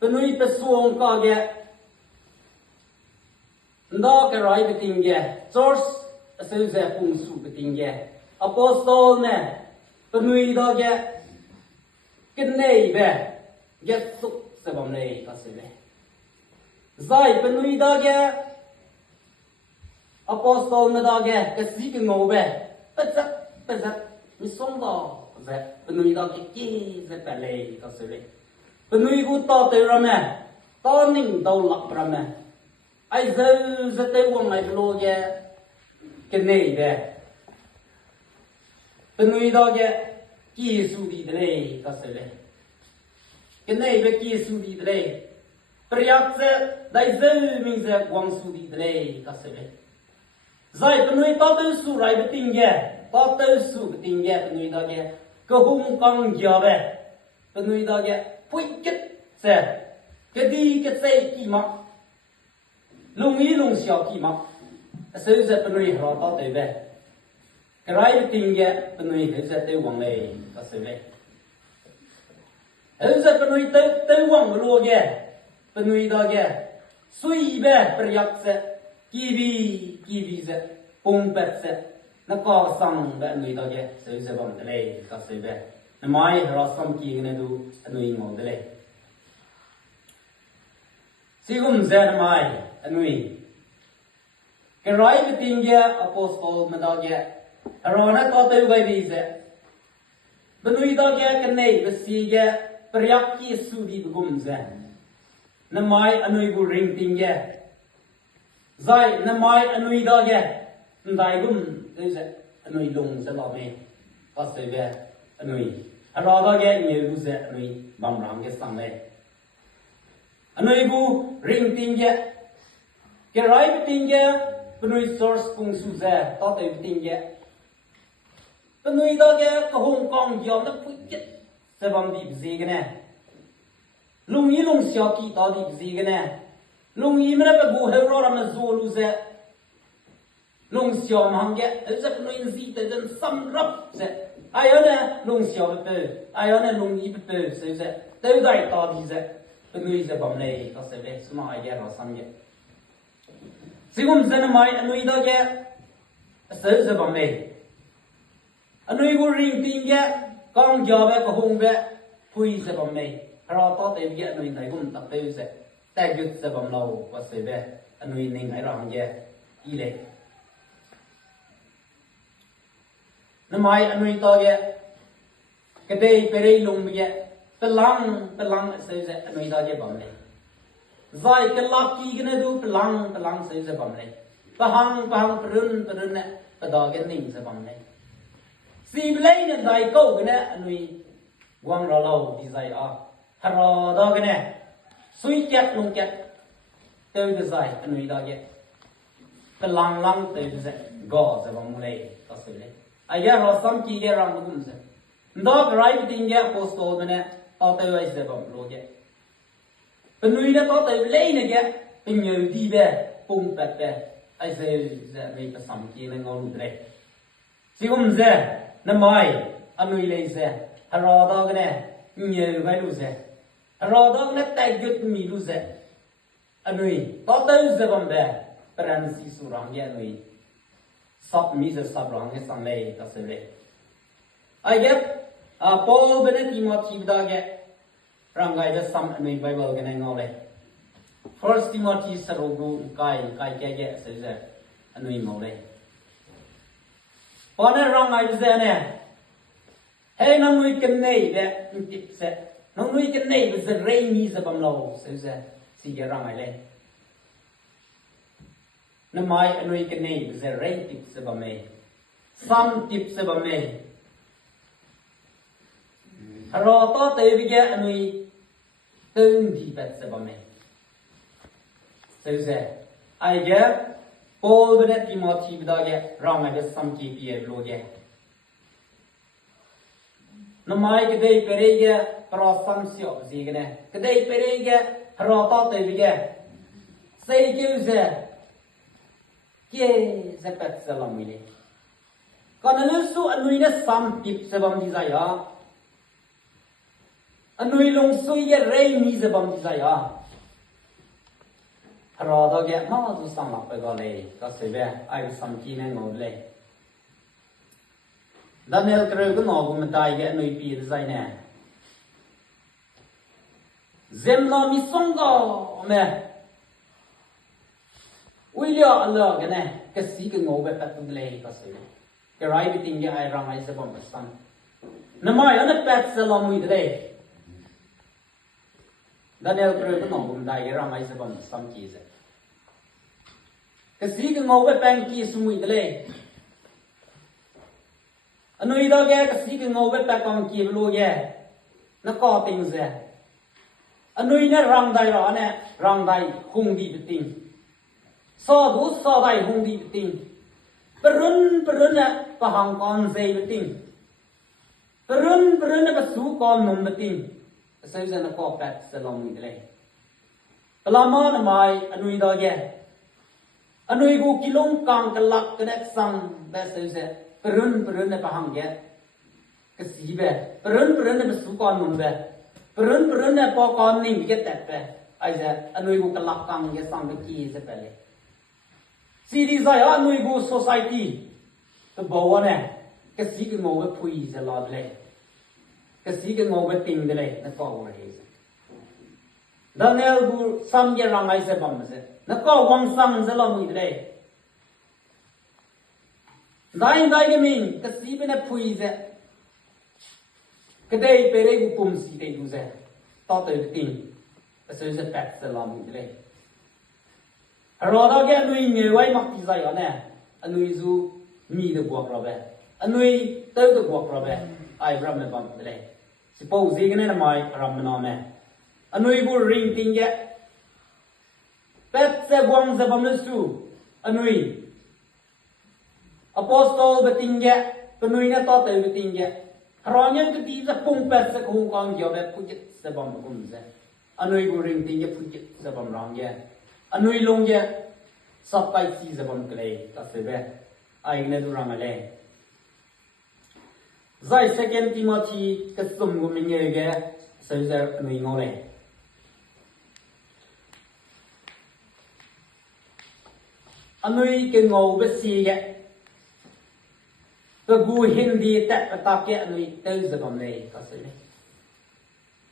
เป็นนุ้ยเป็นสวงก็แกนอกกระไรไปติงแกจอร์จเซลเซปุ่งสูไปติงแกอพอสโตลเนี่ยเป็นนุ้ยดอกแกกินเนยเบะแกสุกเสบอมเนยก็เสบใจเป็นนุ้ยดอกแกอพอสโตลเนี่ยดอกแกก็สีกินงูเบะเป็นจัดมีส่งต่อเสเป็นนุ้ยดอกแกกี้เสเป็นเลยก็เสบเป็นนุ้ยกูต่อเตอร์แม่ต่อหนึ่งต่อหลักแม่ไอ้เจ้าจะเตะวงไอ้โลกแกกันเนี่ยเด้เป็นนุ้ยดอกแกกี่สุดีเลยก็เสร็จกันเนี่ยเบกี่สุดีเลยประหยัดเสียได้เจ้ามีเจ้ากวางสุดีเลยก็เสร็จใจเป็นนุ้ยต่อเตอร์สุไรไปติงแกต่อเตอร์สุไปติงแกเป็นนุ้ยดอกแกก็หุ่มกังเยอะเบ้เป็นนุ้ยดอกแกพุ่งกิดเสียก็ดีก็เสียกี่มั้งลุงนี้ลุงเสียวกี่มั้งเสือจะเป็นนุ้ยรอต่อเตยเบ้ใครไปติงแกเป็นนุ้ยเสือจะเตยวังเลยก็เสือเบ้เสือจะเป็นนุ้ยเตยวังรัวแกเป็นนุ้ยดอกแกสุยเบ้ประหยัดเสียกีบีเสียปุ่งเป็ดเสียนักก่อสังเบ้นุ้ยดอกแกเสือจะบังเลยก็เสือเบ้นไม้รอสัมกีกันดูนุ้ยงงเลยสิกุมเซนไม้อันนี้กระไรไปติงเกะอพอสโตลมาดอกเกะเราเนี่ยต่อเติมไปดีเสบนุยดอกเกะกันเนี่ยไปสีเกะประยักษ์ที่สุดีบุกุมเซนไม้อันนี้กูริงติงเกะใจนไม้อันนี้ดอกเกะได้กุมดูเสอันนี้ลงเสลามีก็เสเบะอันนี้เราดอกเกะเนี่ยดูเสอันนี้บำรังเกสังเลยอันนี้กูริงติงเกะกระไรไปติงเกะเป็นนุ้ย source ปุ่งสูเซต่อเติมติงเกะเป็นนุ้ยดอกเกะก็หงกองยอมนักพุทธเสบัมดีบซีกันแน่ลุงยี่ลุงเสียกีต่อดีบซีกันแน่ลุงยี่ไม่ได้ไปบูเฮโร่เรามาโซลูเซลุงเสียมังเกะจะเป็นนุ้ยซีแต่จะสำรับเซไอ้เนี่ยลุงเสียไปเปย์ไอ้เนี่ยลุงยี่ไปเปย์เซเติมได้ต่อดีเซเป็นนุ้ยเสบัมเลยก็เสเบสมาไอ้แกเราสังเกตสิกุมเซนไม้อันนี้ดอกแกเสือจะบังเลยอันนี้กูริงติงแกกองยาเบก็หงเบพุยจะบังเลยเราต่อเติมแกอันนี้ไหนกุมตัดเติมเสแต่หยุดจะบังเราว่าเสือเบอันนี้หนึ่งไอ้เราแกอีเล่นไม้อันนี้ต่อแกกระเดยเปรย์ลงไปแกเป็นลังเสืออันนี้ต่อแกบังเลยใจกันลักกี้กันดูพลังเสียจะบังเลยพหังปรุนเนี่ยประดอกันนิ่งจะบังเลยสีเบลย์เนี่ยใจกู้กันเนี่ยอันนี้วางเราดีใจฮารอดอกันเนี่ยสุยเจ็ดลงเจ็ดเติมจะใจอันนี้ดอกันพลังเติมจะก่อจะบังเลยก็สุดเลยไอ้แกเราซ้ำกี้แกรังบุ้มจะดอกไรติงแกโพสต์โตเนี่ยต่อเติมไว้จะบังโลกเป็นนุ้ยเนี่ยต่อเติมเลยเนี่ยแกเป็นเงยดีแบบปุ่มแบบไอ้เจ้าไม่ประสามกีเลยงอลุดเลยสิกุมเจ้าน้ำไม้อันนุ้ยเลยเจ้าฮารอดอกเนี่ยเงยไปรู้เจ้าฮารอดอกเนี่ยแต่หยุดมีรู้เจ้าอันนุ้ยต่อเติมจะบังแบบปราณสีสุรังแกนุ้ยสับมีจะสับรังเนี่ยสังเลยก็เสร็จเลยไอ้แกพอเป็นที่มาทีบดาแกร่างกายจะซ้ำในไบเบิลกันในเงาเลย First Timothy สรุปดูกายแก่เสียอันนี้เงาเลยพอเนี่ยร่างกายจะเนี่ยให้น้องนุ้ยกันเนี่ยแบบติดเสน้องนุ้ยกันเนี่ยเป็นเรื่องมีจะบังเราเสียสิ่งร่างกายเลยน้ำไม้อันนุ้ยกันเนี่ยเป็นเรื่องติดจะบังเลยซ้ำติดจะบังเลยรอต่อเติมแกอันนี้ตึงดีแบบสบายไหมเสียไอ้แกพอเป็นที่มาที่บดาแกร่างกายจะสัมกีพีเอฟโลแกน้ำไม้ก็ได้ไปเรียกปราสัมเสียบสิกันเนี่ยก็ได้ไปเรียกรอต่อเติมแกเสียคิวเสียเกี่ยจะเป็ดสลัมมิเลยก่อนนั้นสู้อันนี้เนี่ยสัมติบสบายดีใจอ่ะ อันนุยลงซุยเรยมีจะบัมที่ใจอ่ะรอตัวแกมาดูสังหลับไปก็เลยก็เสียไปไอ้สัมกีนั่งงงเลยดันเนลกระก็งอกุมตายแกนุยปีจะใจเนี่ยเซมนอมีส่งก็แม่วิลเลียอะไรกันเนี่ยก็สีก็งอแบบตุเลยก็เสียก็ไรไปติงแกไอ้รังไอ้จะบัมสังน้ำมันอันนั้นแปดสลามุยเลยดันเนลกระก็งอกุมตายแกรังไอ้จะบัมสังกีจะก็สีก็งอแบบแปงกีสมุยเลยอันนู้นอีดอกแกก็สีก็งอแบบแปงกองกีบลูกแกนักก่อติงเสียอันนู้นเนี่ยรังได้หรอเนี่ยรังได้คงดีติงสอดูสอได้คงดีติงปรุนเนี่ยปะหังกอนเซยติงปรุนเนี่ยปะสูกอนนุ่มติงเสียจะนักก่อแปดสลอมุยเลยปลาหม้อหน่อไม้อันนู้นอีดอกแกอันนู้นกูกิโลกังกะลักกะเด็กสังแบบเสียปรุนเนี่ยปะหังแกก็สีแบบปรุนเนี่ยปะสูกอนนุ่มแบบปรุนเนี่ยปอกอนนิ่งก็แต่ไปไอ้เจ้าอันนู้นกูกะลักกังแกสังตะกี้จะไปเลยซีดีใจอันนู้นกู society ตัวบัวเนี่ยก็สีก็งอแบบพุยจะรอดเลยก็สีก็งอแบบติงเลยนักก็ว่าเฮ้ยดังนั้นกูซ้ำยังรังไอ้เจ้าบ้างมั้ยนักก็วังสังจะรอมือเลยได้ก็มิงก็สีเป็นพุยจะก็ได้ไปเรื่องปุ่มสีได้ดูจะต่อตัวติงก็ส่วนจะแปดจะรอมือเลยรอเราแค่นุยเงี้ยไว้มักที่ใจอ่ะเนี่ยอันนุยจูมีตัวบวกเราแบบอันนุยเติร์ตัวบวกเราแบบไอ้พระมันบังเลยสิปูซีกันเนี่ยนะไม่พระมันนอมเนี่ยอันนุยบูริงติงแกเป็ดเสบวงเสบัมเลสูอันนุยอพอสโตลเบติงแกอันนุยเนี่ยต่อเติร์เบติงแกคราวนี้ก็ที่จะปุ่งเป็ดเสกงกองเกี่ยวแบบผู้จิตเสบัมกุมเสอันนุยบูริงติงแกผู้จิตเสบัมรังแกอันนู้นลงแกสับไปซีจะบังกเลยก็เสียไปไอ้เนี่ยดูรังอะไรใจเซกันที่มาที่กระสุนกูมีเงี้ยแกเสียจะอันนู้นงอเลยอันนู้นก็งอไปซีแกก็กูเห็นดีแต่ตาแกอันนู้นเติร์จะบังเลยก็เสียไป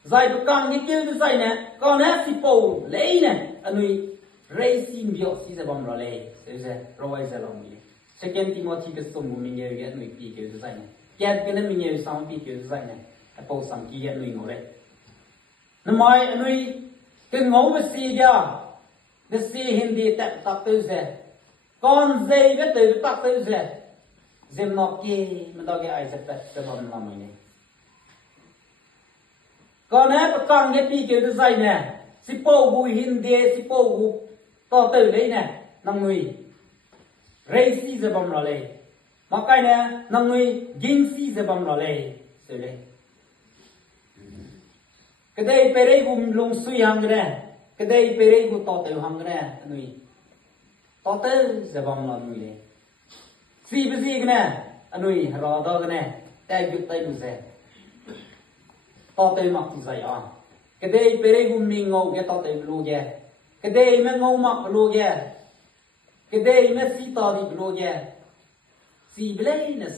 ใจประกันนี่เกี่ยวกับใจเนี่ยก่อนหน้าสิปูเลยเนี่ยอันนู้นเรซิมเบียซีจะบัมรอเลยเสียจะรอไว้จะลองมี second Timothy ก็ส่งมือมีเงี้ยแกหนุ่ยปีเกี่ยวกับใจเนี่ยแกก็นั่นมีเงี้ยสามปีเกี่ยวกับใจเนี่ยแต่พอสังเกตหนุ่ยงอเลยนั่นหมายหนุ่ยก็งอไปซีเดียเดซีฮินดีแต่ตักตัวเสียก่อนเสียก็ตัวตักตัวเสียเซมนอกเกมันต้องแกไอ้จะเป็ดจะบัมลำมันเนี่ยก่อนหน้าประกันแกปีเกี่ยวกับใจเนี่ยสิโป้กูฮินดีสิโป้กูต่อเติร์เลยเนี่ยนังนุยเรซี่จะบัมรอเลยมาใกล้เนี่ยนังนุยกินซี่จะบัมรอเลยเสร็จเลยก็ได้ไปเรื่องกูลงสุยหังกันเนี่ยก็ได้ไปเรื่องกูต่อเติร์หังกันเนี่ยนุยต่อเติร์จะบัมรอนุยเลยซีไปซีกันเนี่ยนุยรอต่อกันเนี่ยแต่หยุดไปดูเสียต่อเติร์มักที่ใจอ่ะก็ได้ไปเรื่องกูมีงอแกต่อเติร์รู้แกก็ได้แม่งงมักรู้แกก็ได้แม่สีตาดีรู้แกสีเบลย์เนี่ย